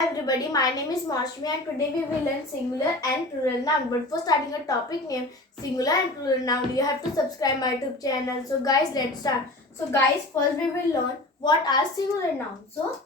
Everybody, my name is Mashmi and today we will learn singular and plural noun. But for starting a topic name singular and plural noun, you have to subscribe my YouTube channel. So guys, let's start. So guys, first we will learn what are singular nouns. So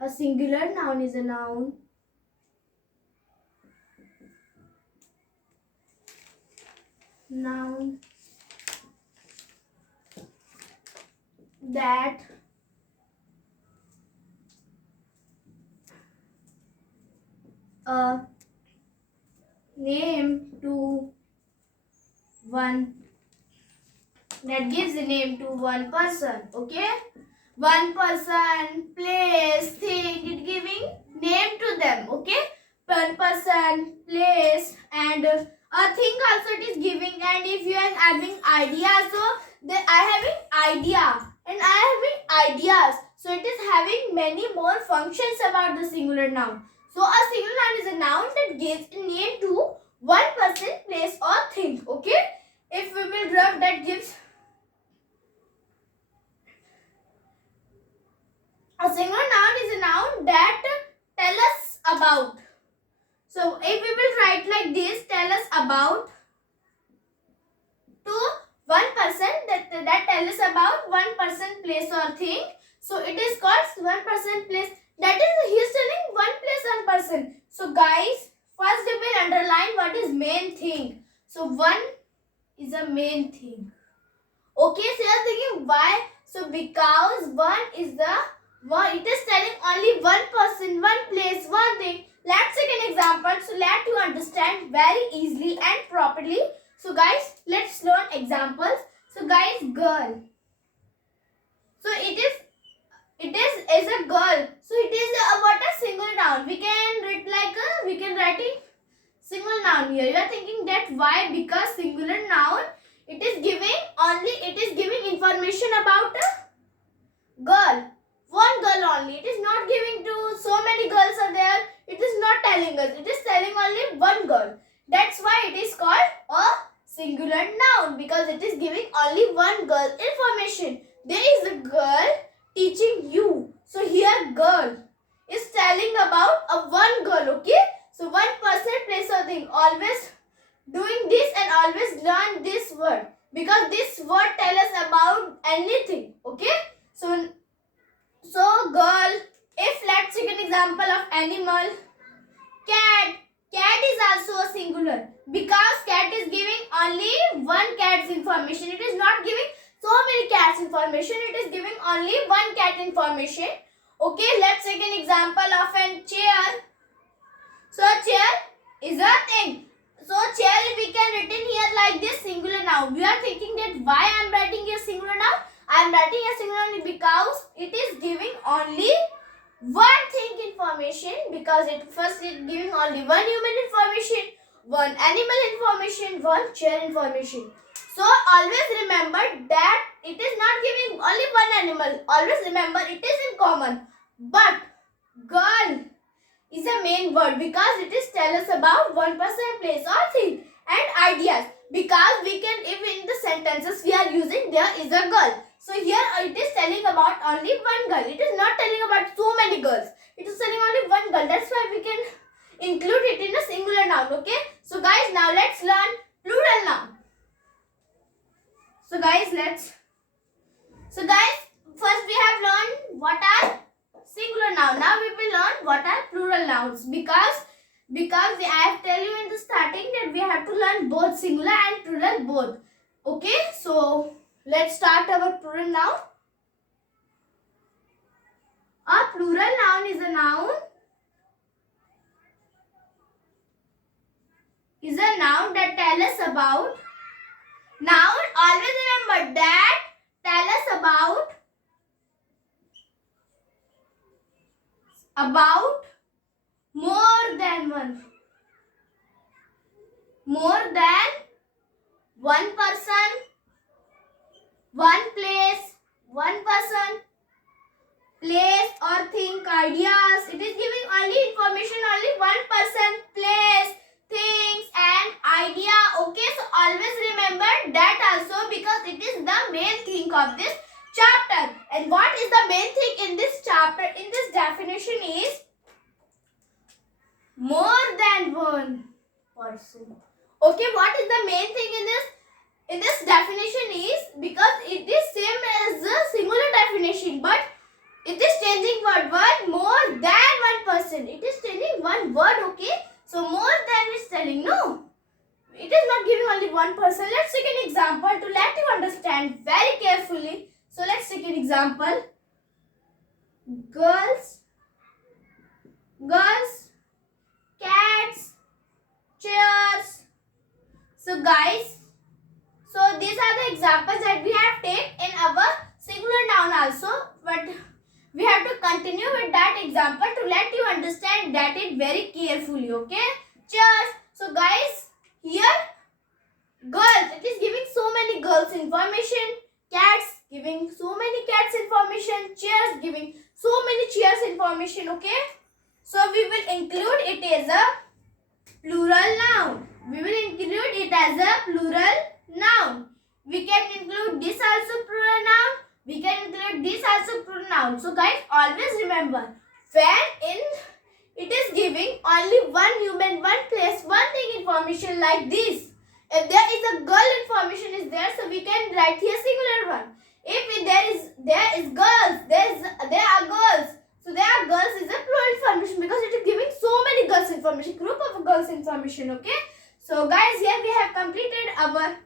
a singular noun is a noun that a name to one that gives a name to one person. Okay, one person, place, thing, it giving name to them. Okay, one person, place, and a thing also it is giving. And if you are having idea, so I having idea and I having ideas, so it is having many more functions about the singular noun. So a singular noun is a noun that gives a name to one person, place, or thing. Okay, if we will rub, that gives a singular noun is a noun that tell us about. So if we will write like this, tell us about to one person, that tell us about one person, place, or thing. So it is called one person, place. That is, he is telling one place, one person. So guys, first we will underline what is main thing. So one is a main thing. Okay, so you are thinking why? So because one is the one, it is telling only one person, one place, one thing. Let's take an example so let you understand very easily and properly. So guys, let's learn examples. So guys, girl. So it is a girl. So it is what a single noun. We can write it single noun here. You are thinking that why? Because singular noun it is giving information about a girl. One girl only. It is not giving to so many girls are there. It is not telling us. It is telling only one girl. That's why it is called a singular noun, because it is giving only one girl information. There is a girl teaching you. So here girl is telling about a one girl. Okay. So one person, place, or thing. Always doing this and always learn this word, because this word tell us about anything. Okay. So girl, if let's take an example of animal, cat. Cat is also a singular, because cat is giving only one cat's information. It is not giving so many cats information. It is giving only one cat information. Okay, let's take an example of a chair. So a chair is a thing. So chair we can written here like this singular noun. We are thinking that why I am writing here singular noun? I am writing a singular noun because it is giving only one thing information, because it giving only one human information, one animal information, one chair information. So always remember that it is not giving only one animal. Always remember it is in common. But girl is a main word, because it is tell us about one person, place, or thing, and ideas. Because we can, if in the sentences we are using there is a girl. So here it is telling about only one girl. It is not telling about so many girls. It is telling only one girl. That's why we can include it in a singular noun. Okay. So guys, now let's learn plural noun. So guys, first we have learned what are singular noun. Now we will learn what are plural nouns, because I have tell you in the starting that we have to learn both singular and plural both. Okay, so let's start our plural noun. A plural noun is a noun that tell us about. Noun, always remember that tell us about more than one person, one place, one person, place, or think, ideas. It is giving only information, only one person, place, things, and idea. Okay, so always remember that also, because it is the main thing of this chapter. And what is the main thing in this chapter, in this definition is more than one person. Okay, what is the main thing in this definition is, because it is same as the singular definition, but it is changing word more than one person. It is changing one word, okay? So more than is telling no. It is not giving only one person. Let's take an example to let you understand very carefully. So let's take an example. Girls, cats, chairs. So guys, so these are the examples that we have taken in our singular noun also, but we have to continue with that example to let you understand that it very carefully, okay? Chairs. So guys, here girls, it is giving so many girls information. Cats, giving so many cats information. Chairs, giving so many chairs information, okay? So we will include it as a plural noun. We will include it as a plural noun. We can include this also plural noun. We can include this also plural noun. So guys, always remember, when it is giving only one human, one place, one thing information like this. If there is a girl information is there, so we can write here singular one. If there is girls, there are girls. So there are girls is a plural information because it is giving so many girls information, group of girls information, okay? So guys, here we have completed our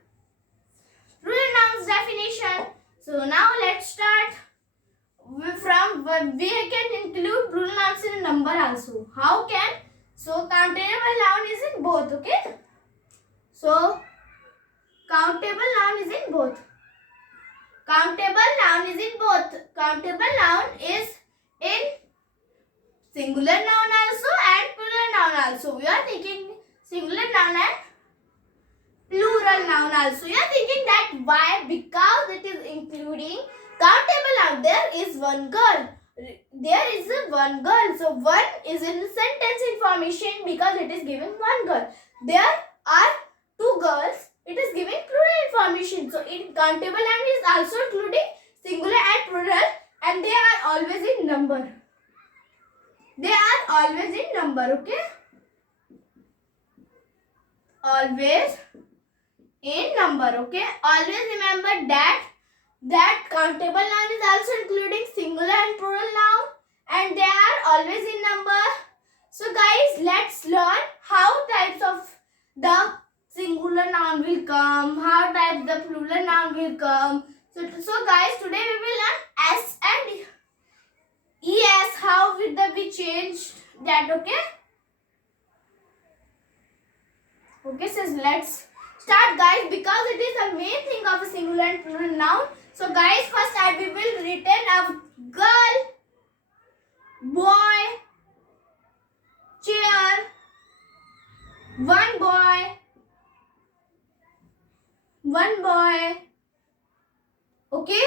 plural nouns definition. So now let's start from, we can include plural nouns in a number also. How can? So countable noun is in both, okay? So countable noun is in both. Countable noun is in both. Countable noun is in singular noun also and plural noun also. We are thinking singular noun and plural noun also. You are thinking that why? Because it is including countable noun. There is one girl. There is one girl. So one is in sentence information because it is giving one girl. There are two girls. It is giving plural information. So in countable noun is also including singular and plural, and they are always in number. They are always in number, okay? Always in number, okay? Always remember that countable noun is also including singular and plural noun, and they are always in number. So guys, let's learn how types of the singular noun will come, how types the plural noun will come. So guys, today we will learn S and ES, how will we change that, okay? Okay, so let's start guys, because it is the main thing of a singular and plural noun. So guys, first we will written a girl, boy, chair, one boy, okay,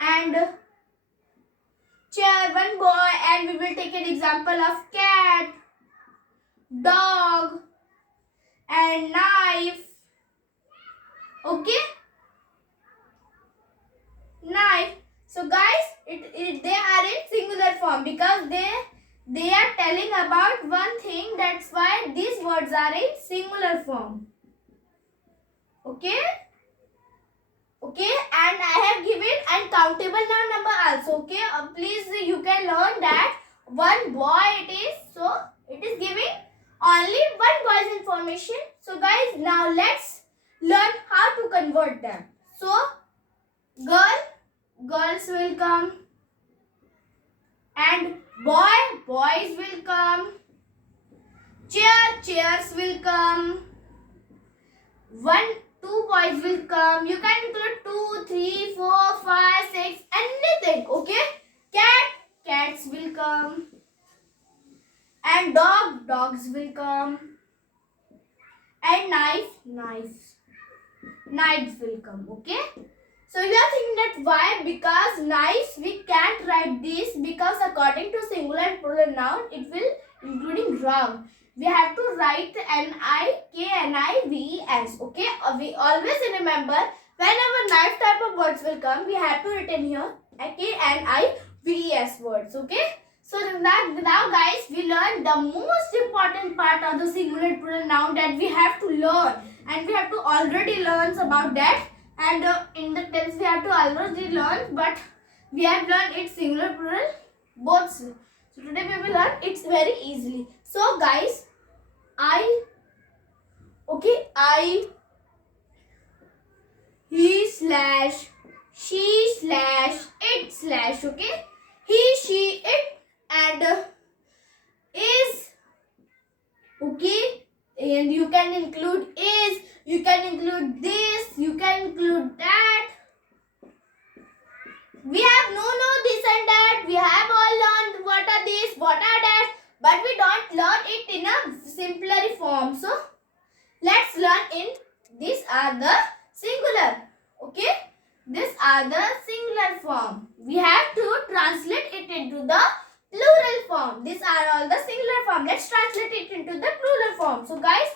and chair, one boy, and we will take an example of cat, dog, and knife, okay, knife. So guys, they are in singular form because they are telling about one thing. That's why these words are in singular form, okay. Okay, and I have given uncountable noun number also, okay. Please, you can learn that one boy it is, so it is giving only one boy's information. So guys, now let's learn how to convert them. So girls will come, and boys will come, chairs will come, two boys will come. You can include 2, 3, 4, 5, 6, anything, okay. Cats will come, and dogs will come, and knives will come, okay. So you are thinking that why? Because knives we can't write this because according to singular and plural noun it will including wrong. We have to write Niknives, okay. We always remember whenever words will come, we have to written here KNIVES words. Okay. So now guys, we learned the most important part of the singular plural noun that we have to learn, and we have to already learn about that, and in the tense we have to already learn, but we have learned it singular plural both. So today we will learn it very easily. So guys, I, he slash, she slash, it slash, okay, he, she, it, and is, okay, and you can include is, you can include this, you can include that. We have know this and that, we have all learned what are this, what are that, but we don't learn it in a simpler form. So let's learn in these are the singular, okay, these are the singular form. We have to translate it into the plural form. These are all the singular form. Let's translate it into the plural form. So guys,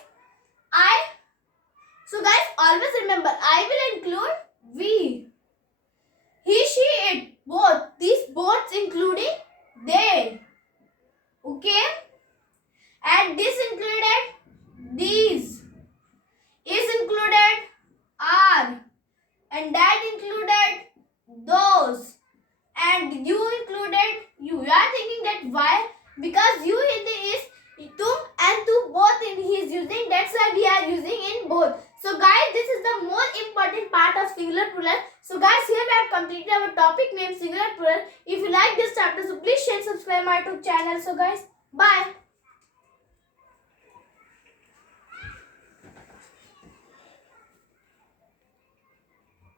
always remember, I will include we, he, she, it, both. These both including they, okay, and this included these, is included are, and that included those, and you included you. You are thinking that why? Because you in the is tum and tu both in he is using. That's why we are using in both. So guys, this is the more important part of singular plural. So guys, here we have completed our topic named singular plural. If you like this chapter, so please share, subscribe my YouTube channel. So guys, bye.